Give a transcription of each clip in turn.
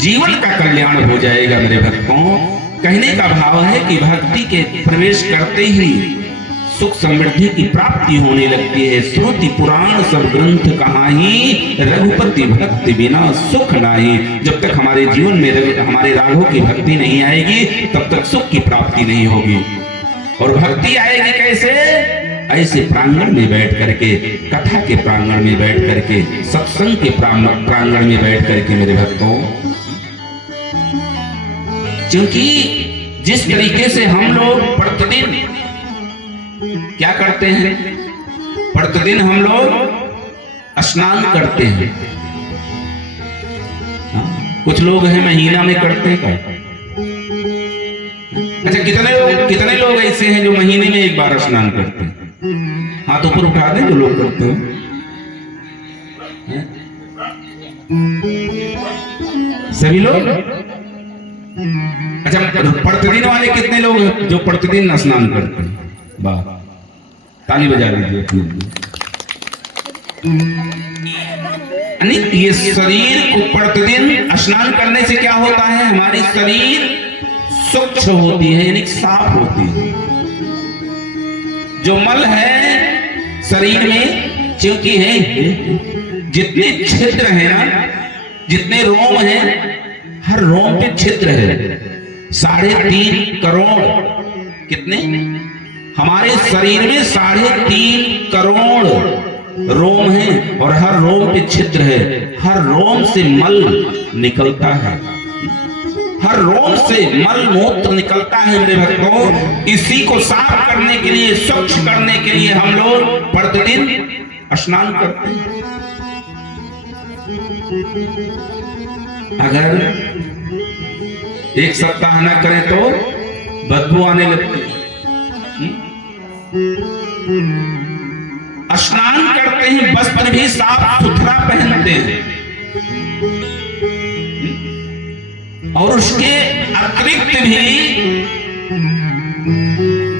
जीवन का कल्याण हो जाएगा मेरे भक्तों। कहने का भाव है कि भक्ति के प्रवेश करते ही सुख समृद्धि की प्राप्ति होने लगती है। श्रुति पुराण सब ग्रंथ कहाही, रघुपति भक्ति बिना सुख नाही। जब तक हमारे जीवन में हमारे राघव की भक्ति नहीं आएगी तब तक सुख की प्राप्ति नहीं होगी। और भक्ति आएगी कैसे? ऐसे प्रांगण में बैठ करके, कथा के प्रांगण में बैठ करके, सत्संग के प्रांगण में बैठ करके मेरे भक्तों। क्योंकि जिस तरीके से हम लोग प्रतिदिन क्या करते हैं, प्रतिदिन हम लोग स्नान करते हैं। कुछ लोग हैं महीना में करते हैं। अच्छा, कितने लोग ऐसे हैं जो महीने में एक बार स्नान करते हैं? हाथ ऊपर उठा दें जो लोग करते हो। सभी लोग? अच्छा, प्रतिदिन वाले कितने लोग हैं जो प्रतिदिन स्नान करते हैं? वाह, ताली बजा दीजिए अपने लिए। ये शरीर को प्रतिदिन स्नान करने से क्या होता है? हमारी शरीर स्वच्छ होती है, यानी साफ होती है। जो मल है शरीर में, क्योंकि है जितने छिद्र है ना, जितने रोम हैं, हर रोम पे छिद्र है। 3.5 करोड़, कितने? हमारे शरीर में 3.5 करोड़ रोम हैं और हर रोम पे छिद्र है। हर रोम से मल निकलता है, हर रोम से मल मूत्र निकलता है मेरे भक्तों। इसी को साफ करने के लिए, स्वच्छ करने के लिए हम लोग प्रतिदिन स्नान करते हैं। अगर एक सप्ताह न करें तो बदबू आने लगती है। स्नान करते हैं, वस्त्र भी साफ सुथरा पहनते हैं और उसके अतिरिक्त भी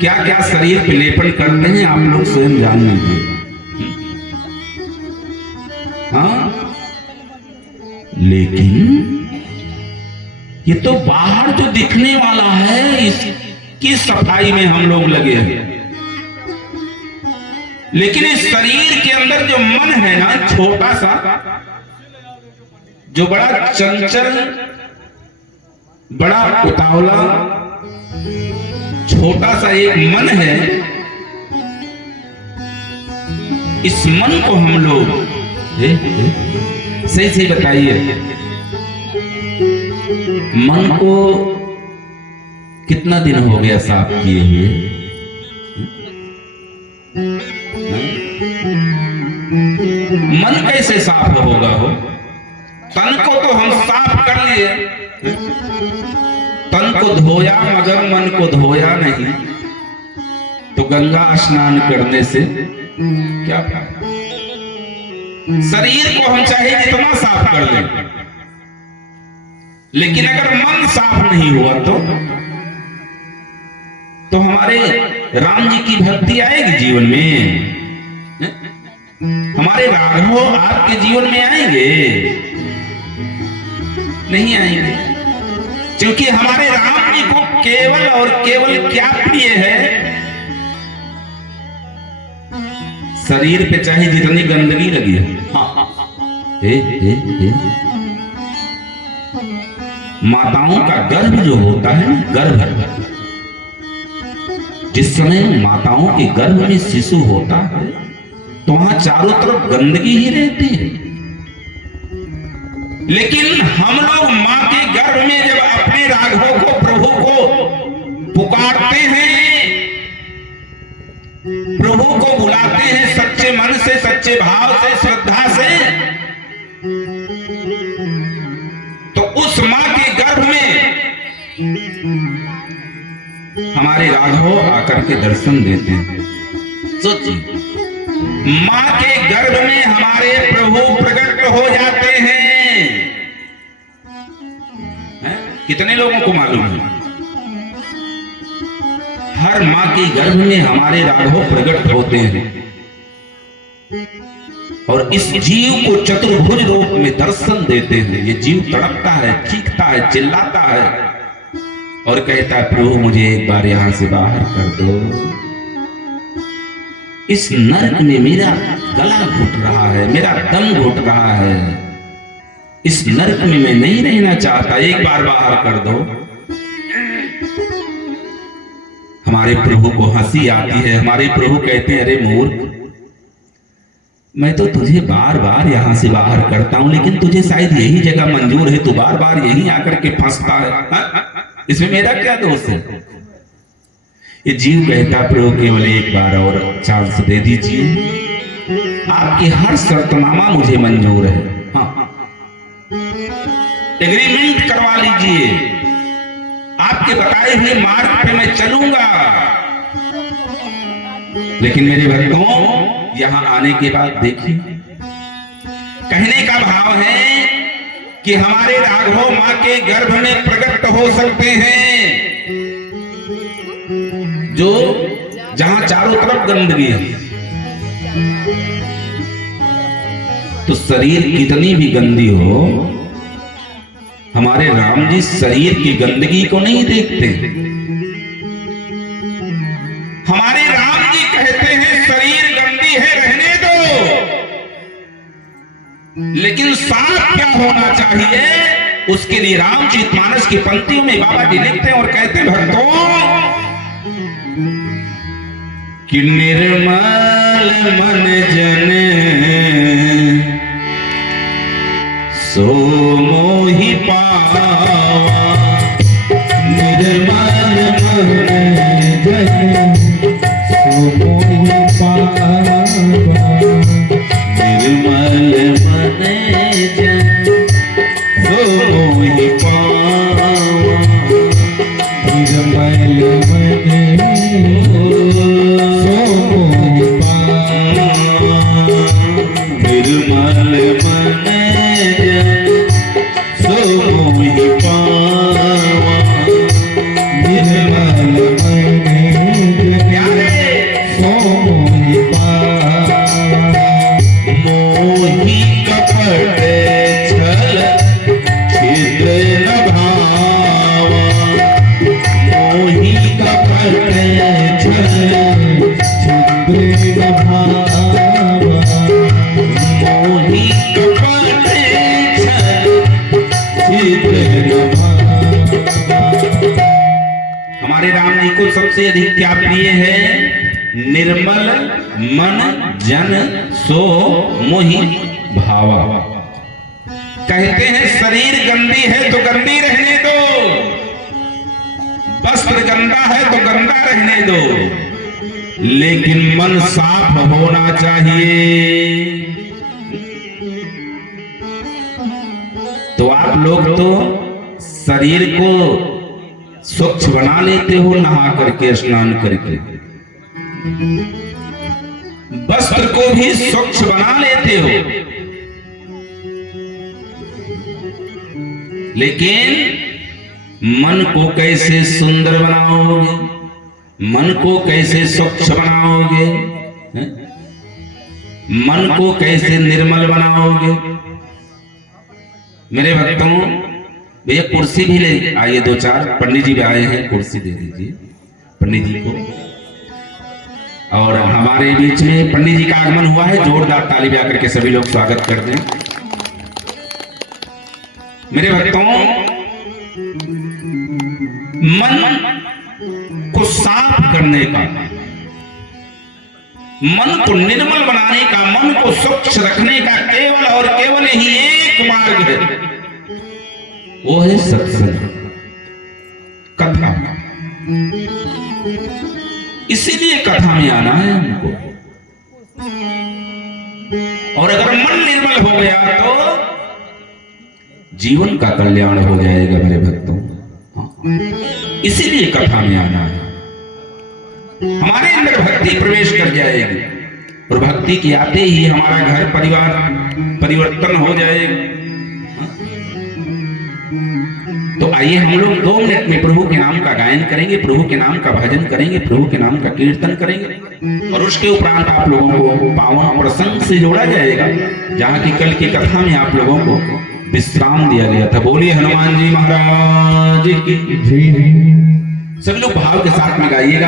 क्या क्या शरीर पे लेपन करते हैं आप लोग स्वयं जान लीजिए। हाँ, लेकिन ये तो बाहर जो दिखने वाला है इसकी सफाई में हम लोग लगे हैं, लेकिन इस शरीर के अंदर जो मन है ना, छोटा सा, जो बड़ा चंचल, बड़ा उतावला, छोटा सा एक मन है, इस मन को हम लोग सही सही बताइए, मन को कितना दिन हो गया साफ किए हुए? मन कैसे साफ होगा? हो तन को तो हम साफ कर लिए, तन को धोया मगर मन को धोया नहीं, तो गंगा स्नान करने से क्या फायदा? शरीर को हम चाहे जितना साफ कर लें, लेकिन अगर मन साफ नहीं हुआ तो हमारे राम जी की भक्ति आएगी जीवन में? हमारे राघव आपके जीवन में आएंगे? नहीं आएंगे, क्योंकि हमारे राम जी को केवल और केवल क्या प्रिय है? शरीर पे चाहे जितनी गंदगी लगी है, माताओं का गर्भ जो होता है, गर्भ, जिस समय माताओं के गर्भ में शिशु होता है तो वहां चारों तरफ गंदगी ही रहती है। लेकिन हम लोग मां के गर्भ में जब अपने राघव को, प्रभु को पुकारते हैं, प्रभु को बुलाते हैं सच्चे मन से, सच्चे भाव से, श्रद्धा से, तो उस मां के गर्भ में हमारे राघव आकर के दर्शन देते हैं। सोचिए, मां के गर्भ में हमारे प्रभु प्रकट हो जाते हैं। कितने लोगों को मालूम है? हर मां के गर्भ में हमारे राघव प्रकट होते हैं। और इस जीव को चतुर्भुज रूप में दर्शन देते हैं। ये जीव तड़पता है, चीखता है, चिल्लाता है और कहता है प्रभु मुझे एक बार यहां से बाहर कर दो। इस नरक में मेरा गला घुट रहा है, मेरा दम घुट रहा है, इस नरक में मैं नहीं रहना चाहता, एक बार बाहर कर दो। हमारे प्रभु को हंसी आती है। हमारे प्रभु कहते हैं अरे मूर्ख, मैं तो तुझे बार बार यहां से बाहर करता हूं, लेकिन तुझे शायद यही जगह मंजूर है, तू बार बार यहीं आकर के फंसता है। इसमें मेरा क्या दोष है? ये जीव कहता प्रभु केवल एक बार और चांस दे दीजिए, आपकी हर शर्तनामा मुझे मंजूर है। हाँ, एग्रीमेंट करवा लीजिए, आपके बताए हुए मार्ग पे मैं चलूंगा। लेकिन मेरे भक्तों यहां आने के बाद देखिए, कहने का भाव है कि हमारे राघव मां के गर्भ में प्रकट हो सकते हैं जो जहां चारों तरफ गंदगी है। तो शरीर कितनी भी गंदी हो, हमारे राम जी शरीर की गंदगी को नहीं देखते। हमारे राम जी कहते हैं शरीर गंदी है रहने दो, लेकिन साफ क्या होना चाहिए उसके लिए रामचरितमानस की पंक्तियों में बाबा जी लिखते हैं और कहते हैं भक्तों कि निर्मल मन जन सो मोहि पावा, निर्मल मन जन सो मोहि पावा, निर्मल मन जन सो मोहि पावा, निर्मल मन सो मोहि पावा, निर्मल मन सो मोहि पावा, निर्मल मन सो मोहि पावा। मोहि कपट छल छिद्र न भावा, मोहि कपट छल छिद्र न भावा, मोहि कपट हमारे राम जी को सबसे अधिक क्या प्रिय है? निर्मल मन जन सो मोहि भावा। कहते हैं शरीर गंदी है तो गंदी रहने दो, वस्त्र गंदा है तो गंदा रहने दो, लेकिन मन साफ होना चाहिए। तो आप लोग तो शरीर को स्वच्छ बना लेते हो नहा करके, स्नान करके, वस्त्र को भी स्वच्छ बना लेते हो, लेकिन मन को कैसे सुंदर बनाओगे, मन को कैसे स्वच्छ बनाओगे, मन को कैसे निर्मल बनाओगे? मेरे भक्तों भैया कुर्सी भी ले आइए, दो चार पंडित जी भी आए हैं, कुर्सी दे दीजिए पंडित जी को। और हमारे बीच में पंडित जी का आगमन हुआ है, जोरदार ताली बजा करके सभी लोग स्वागत करते हैं। मेरे भक्तों मन को साफ करने का, मन को निर्मल बनाने का, मन को स्वच्छ रखने का केवल और केवल ही एक मार्ग है, वो है सत्संग, कथा। इसीलिए कथा में आना है हमको। और अगर मन निर्मल हो गया तो जीवन का कल्याण हो जाएगा मेरे भक्तों। इसीलिए कथा में आना है। हमारे अंदर भक्ति प्रवेश कर जाएगी और भक्ति के आते ही हमारा घर परिवार परिवर्तन हो जाएगा। तो आइए हम लोग 2 मिनट में प्रभु के नाम का गायन करेंगे, प्रभु के नाम का भजन करेंगे, प्रभु के नाम का कीर्तन करेंगे और उसके उपरांत आप लोगों को पावन प्रसंग से जोड़ा जाएगा जहाँ की कल की कथा में आप लोगों को विश्राम दिया गया था। बोलिए हनुमान जी महाराज की जय। सभी लोग भाव के साथ में गाइएगा।